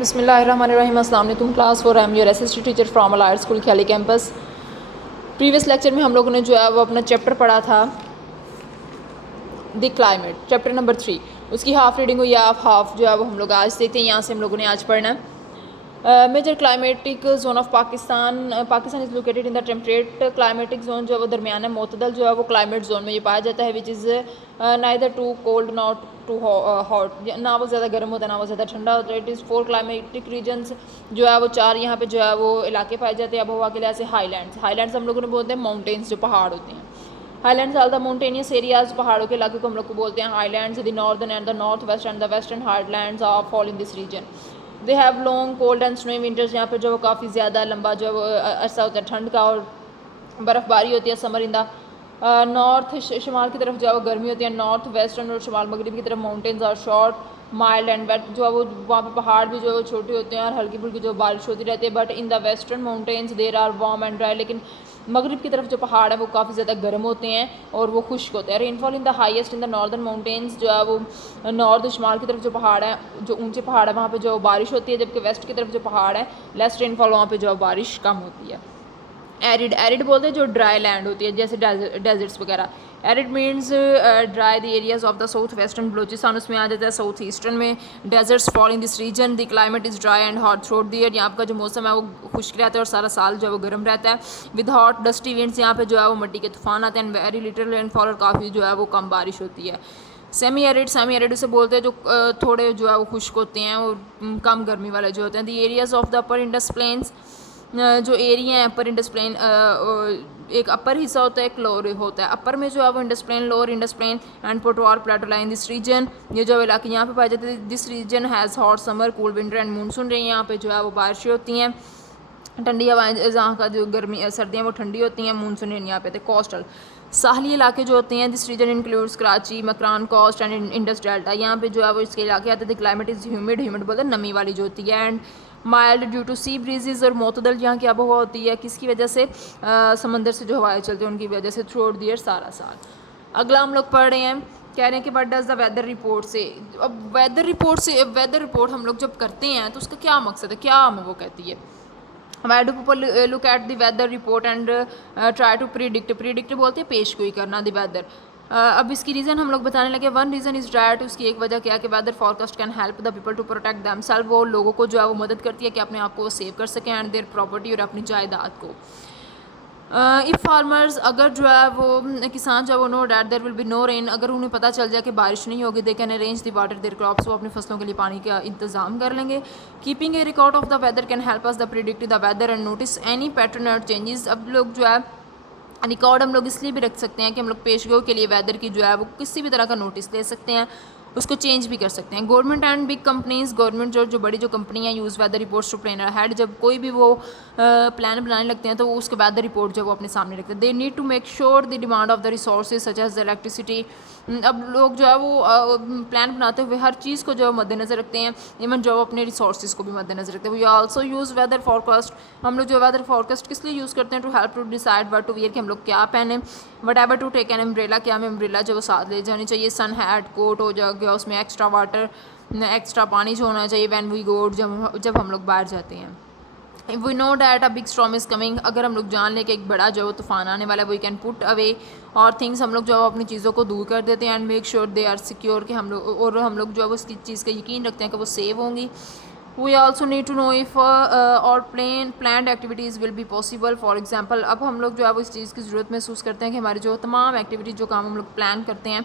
बिस्मिल्लाहिर्रहमानिर्रहीम। अस्सलाम वालेकुम class 4। I am your SST teacher from अलायर school Khayali campus. Previous lecture में हम लोगों ने जो है वो अपना चैप्टर पढ़ा था द क्लाइमेट, चैप्टर नंबर 3। उसकी हाफ रीडिंग हुई, हाफ जो है वो हम लोग आज देखते हैं। यहाँ से हम लोगों ने आज पढ़ना है major climatic zone of Pakistan. Pakistan is located in the temperate climatic zone, जो है वो दरमियान है, मोतदल जो है वो क्लाइमेट जोन में ये पाया जाता है, which is neither too cold not too hot, ना वो ज़्यादा गर्म होता है ना वो ज़्यादा ठंडा होता है। इट इज़ 4 क्लाइमेटिक रीजन्स, जो है वो 4 यहाँ पे जो है वो इलाके पाए जाते हैं आबोहवा के लिहाज से। हाईलैंड्स हम लोगों ने बोलते हैं माउंटेन्स, जो पहाड़ होते हैं। Highlands are the mountainous areas, पहाड़ों के इलाके को हम लोग को बोलते हैं highlands. The northern and the north west and the western highlands are fall in this region. They have long cold and snowy winters, यहाँ पर जो वो काफ़ी ज़्यादा लंबा जो है वो अरसा होता है ठंड का, और बर्फ़बारी होती है समर इन द नॉर्थ। शुमाल की तरफ जो है वो गर्मी होती है। नॉर्थ वेस्टर्न और शुमाल मगरब की तरफ माउंटेन्स और शॉर्ट माइल्ड एंड वेट, जो है वो वहाँ पे पहाड़ भी जो है वो छोटे होते हैं और हल्की फुल्की जो बारिश होती रहती है। But in the western mountains there are warm and dry, लेकिन मगरब की तरफ जो पहाड़ है वो काफ़ी ज़्यादा गर्म होते हैं और वो खुश्क होते हैं। Rainfall in the highest in the northern mountains, जो है वो नॉर्थ शुमाल की तरफ जो पहाड़ है, जो ऊंचे पहाड़ है, वहाँ पे जो बारिश होती है, जबकि वेस्ट की तरफ जो पहाड़ है लेस रेनफॉल, वहाँ पे जो बारिश कम होती है। एरिड बोलते हैं जो ड्राई लैंड होती है, जैसे डेजर्ट्स वगैरह। Arid means dry the areas of the south western Balochistan, उसमें आ जाता है साउथ ईस्टर्न में। Deserts fall in this region. The climate is dry and hot throughout the year, यहाँ का जो मौसम है वो खुश्क रहता है और सारा साल जो है वो गर्म रहता है। विद हॉट डस्टी विंड्स, यहाँ पे जो है वो मिट्टी के तूफान आते हैं। एंड वेरी लिटिल रेनफॉल, और काफ़ी जो है वो कम बारिश होती है। सेमी एरिड उसे बोलते हैं जो थोड़े जो है वो खुश्क होते हैं और कम गर्मी वाले जो होते हैं। The areas of the upper Indus plains, जो एरिया है अपर इंडस प्लेन, एक अपर हिस्सा होता है, एक लोअर होता है। अपर में जो है वो Indus plain, lower Indus plain and Potwar plateau line this region, ये जो इलाके यहाँ पे पाए जाते हैं। This region has hot summer, cool winter and monsoon rain, यहाँ पे जो है वो बारिशें होती हैं, ठंडी हवाएं, जहाँ का जो गर्मी सर्दियाँ वो ठंडी होती हैं, मानसून यहाँ पे थे। कोस्टल साहली इलाके जो होते हैं, this region includes Karachi, Makran coast and Indus delta, यहाँ पे जो है वो इसके इलाके आते थे। क्लाइमेट इज़ ह्यूमिड बोलते हैं नमी वाली जो होती है। एंड माइल्ड ड्यू टू सी ब्रीजेज, और मोतदल यहाँ की आबोहवा होती है किसकी वजह से, समंदर से जो हवाएं चलती हैं उनकी वजह से, थ्रू आउट द ईयर सारा साल। अगला हम लोग पढ़ रहे हैं, कह रहे हैं कि what does the weather report say. अब वेदर रिपोर्ट हम लोग जब करते हैं तो उसका क्या मकसद है, क्या हमें वो कहती है। Why do people look at the weather report and try to predict बोलते हैं पेश गोई करना द वेदर। अब इसकी रीज़न हम लोग बताने लगे। वन रीज़न इज़ दैट, उसकी एक वजह क्या है कि weather forecast can help the people to protect themselves, वो लोगों को जो है वो मदद करती है कि अपने आप को सेव कर सकें, एंड देयर प्रॉपर्टी, और अपनी जायदाद को। इफ़ फार्मर्स, अगर जो है वो किसान जो है वो know that there will be no rain, अगर उन्हें पता चल जाए कि बारिश नहीं होगी, they can arrange the water their crops, वो अपनी फसलों के लिए पानी का इंतजाम कर लेंगे। Keeping a record of the weather can help us the predict the weather and notice any pattern or changes. अब लोग जो है रिकॉर्ड हम लोग इसलिए भी रख सकते हैं कि हम लोग पेशगो के लिए वेदर की जो है वो किसी भी तरह का नोटिस ले सकते हैं, उसको चेंज भी कर सकते हैं। Government and big companies, government जो बड़ी जो कंपनियां use weather reports to plan ahead, जब कोई भी वो प्लान बनाने लगते हैं तो वो उसके वेदर रिपोर्ट जो वो अपने सामने रखते हैं। They need to make sure the demand of the resources such as electricity. अब लोग जो है वो प्लान बनाते हुए हर चीज़ को जो मद्देनज़र रखते हैं, इवन जो अपने रिसोर्सेज को भी मद्देनज़र रखते हैं। We also use weather forecast, हम लोग जो वेदर फॉरकास्ट किस लिए यूज़ करते हैं, to help to decide what to wear, कि हम लोग क्या पहने। Whatever to take an umbrella, क्या हमें अम्ब्रेला जो वो साथ ले जानी चाहिए। सन हैट, कोट हो जाएगा, उसमें एक्स्ट्रा वाटर, एक्स्ट्रा पानी जो होना चाहिए। वैन वी गो, जब हम लोग बाहर जाते हैं। We know that a big storm is coming, अगर हम लोग जान लें कि एक बड़ा जो तूफान आने वाला है, वी कैन पुट अवे और थिंग्स, हम लोग जो अपनी चीज़ों को दूर कर देते हैं। And make sure they are secure, कि हम लोग जो है उस चीज़ का यकीन रखते हैं कि वो सेव होंगी। We also need to know if our planned activities will be possible. For example, अब हम लोग जो है वो इस चीज़ की ज़रूरत महसूस करते हैं कि हमारी जो तमाम एक्टिविटीज़, जो काम हम लोग प्लान करते हैं,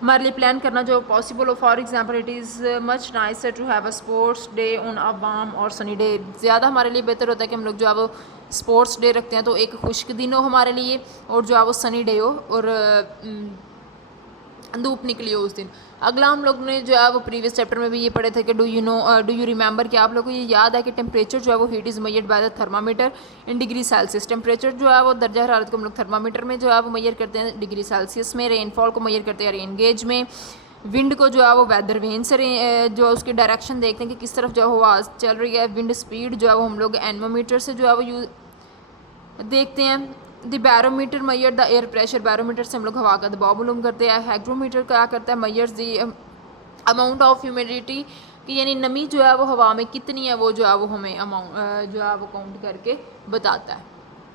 हमारे लिए प्लान करना जो पॉसिबल हो। For example, it is much nicer to have a sports day on a warm or sunny day, ज़्यादा हमारे लिए बेहतर होता है कि हम लोग जो है वो स्पोर्ट्स डे रखते हैं तो एक खुश्क दिन हो हमारे लिए, और जो है वो सनी डे हो और धूप निकली हो उस दिन। अगला हम लोग ने जो है वो प्रीवियस चैप्टर में भी ये पढ़े थे कि डू यू रिमेंबर, कि आप लोगों को ये याद है कि टेम्परेचर जो है वो heat is measured by the thermometer in degree Celsius. Temperature जो है वो दर्जा हरारत को हम लोग थर्मामीटर में जो है वो मेजर करते हैं डिग्री सेल्सियस में। रेनफॉल को मेजर करते हैं रेन गेज में। विंड को जो है वो वेदर वेन से जो उसकी डायरेक्शन देखते हैं कि किस तरफ जो है वो आवाज़ चल रही है। विंड स्पीड जो है वो हम लोग एनमोमीटर से जो है वो देखते हैं। The barometer Maihar the air pressure, barometer से हम लोग हवा का दबाव मालूम करते हैं। हैग्रोमीटर क्या करता है, measures the amount of humidity कि यानी नमी जो है वो हवा में कितनी है, वो जो है वो हमें अमाउंट जो है वो काउंट करके बताता है।